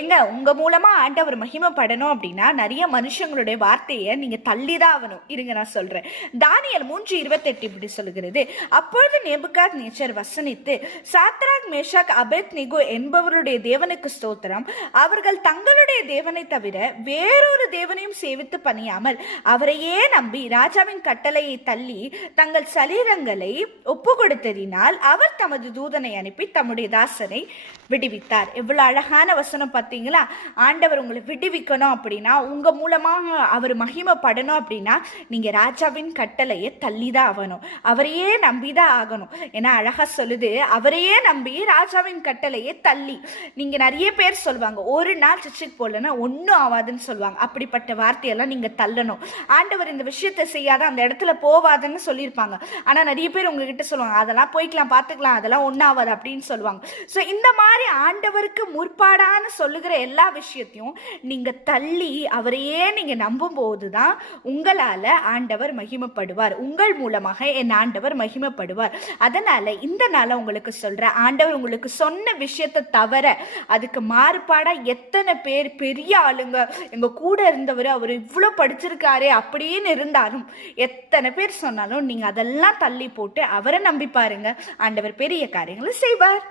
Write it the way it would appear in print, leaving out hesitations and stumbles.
ஏங்க உங்க மூலமா ஆண்டவர் மகிமைப்படணும் அப்படின்னா நிறைய மனுஷங்களுடைய வார்த்தையை நீங்க தள்ளிதான் ஆகணும். இருங்க நான் சொல்றேன். தானியேல் 3:28 இப்படி சொல்லுகிறது, அப்பொழுது நேபுகாத் நேச்சர் வசனித்து, சாத்ராக் மேஷாக் அபேத்நேகோ என்பவருடைய தேவனுக்கு ஸ்தோத்திரம், அவர்கள் தங்களுடைய தேவனை தவிர வேறொரு தேவனையும் சேவித்து பணியாமல் அவரையே நம்பி ராஜாவின் கட்டளையை தள்ளி தங்கள் சரீரங்களை ஒப்பு கொடுத்ததினால் அவர் தமது தூதனை அனுப்பி தம்முடைய தாசனை விடுவித்தார். எவ்வளவு அழகான வசனம் பார்த்தீங்களா? ஆண்டவர் உங்களை விடுவிக்கணும் அப்படின்னா, உங்க மூலமாக அவர் மகிமைப்படணும் அப்படின்னா, நீங்க ராஜாவின் கட்டளையை தள்ளிதான் ஆகணும், அவரையே நம்பிதான் ஆகணும். ஏன்னா அழகா சொல்லுது, அவரையே நம்பி ராஜாவின் கட்டளையை தள்ளி. நீங்க நிறைய பேர் சொல்லுவாங்க, ஒரு நாள் சர்ச்சுக்கு போகலன்னா ஒன்றும் ஆகாதுன்னு சொல்லுவாங்க. அப்படிப்பட்ட வார்த்தையெல்லாம் நீங்க தள்ளணும். ஆண்டவர் இந்த விஷயத்தை செய்யாத, அந்த இடத்துல போவாதுன்னு சொல்லியிருப்பாங்க. ஆனா நிறைய பேர் உங்ககிட்ட சொல்லுவாங்க, அதெல்லாம் போய்க்கலாம், பார்த்துக்கலாம், அதெல்லாம் ஒன்றும் ஆகாது அப்படின்னு சொல்லுவாங்க. ஸோ இந்த மாதிரி ஆண்டவருக்கு முற்பாடான சொல்லுகிற எல்லா விஷயத்தையும் நீங்க தள்ளி அவரையே நீங்க நம்பும் போதுதான் உங்களால ஆண்டவர் மகிமைப்படுவார். உங்கள் மூலமாக என் ஆண்டவர் மகிமைப்படுவார். அதனால இந்த நாளை உங்களுக்கு சொல்றேன், ஆண்டவர் உங்களுக்கு சொன்ன விஷயத்தை தவிர அதுக்கு மாறுபாடா எத்தனை பேர் பெரிய ஆளுங்க, எங்க கூட இருந்தவர் அவர் இவ்வளவு படிச்சிருக்காரு அப்படின்னு இருந்தாலும், எத்தனை பேர் சொன்னாலும் நீங்க அதெல்லாம் தள்ளி போட்டு அவரை நம்பி பாருங்க, ஆண்டவர் பெரிய காரியங்களை செய்வார்.